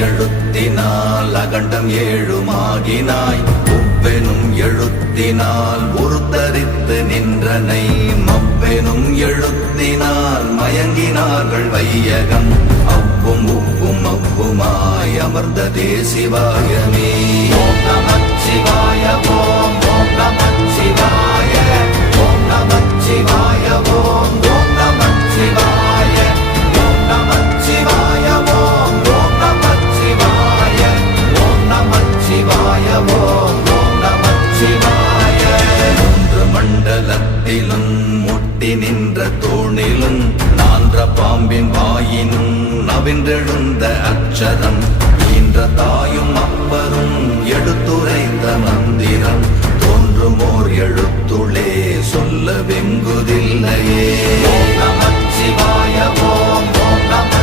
எழுத்தினால் அகண்டம் ஏழுமாகினாய் உவ்வெனும் எழுத்தினால் உருத்தரித்து நின்றனை மவ்வெனும் எழுத்தினால் மயங்கினார்கள் வையகம் அவ்வும் உவ்வும் அவ்வுமாய் அமர்ந்ததே சிவாயமே. ஓம் நமச்சிவாய ஓம் ஓம் நமச்சிவாய ஓம் நமச்சிவாய ஓம் ஓம் நமச்சிவாய ஓம் நமச்சிவாய ஓம் ஓம் நமச்சிவாய ஓம் நமச்சிவாய ஓம் ஓம் நமச்சிவாய. மூன்று மண்டலத்திலும் முட்டி நின்ற தூணிலும் நான்ற பாம்பின் வாயினும் நவின்றெழுந்த அச்சரம் ஈன்ற தாயும் அப்பரும் எடுத்துரைத்த மந்திரம் தோன்றுமோர் எழுத்துளே சொல்ல வெங்குதில்லையே. ஓம் நமச்சிவாய ஓம் ஓம் நம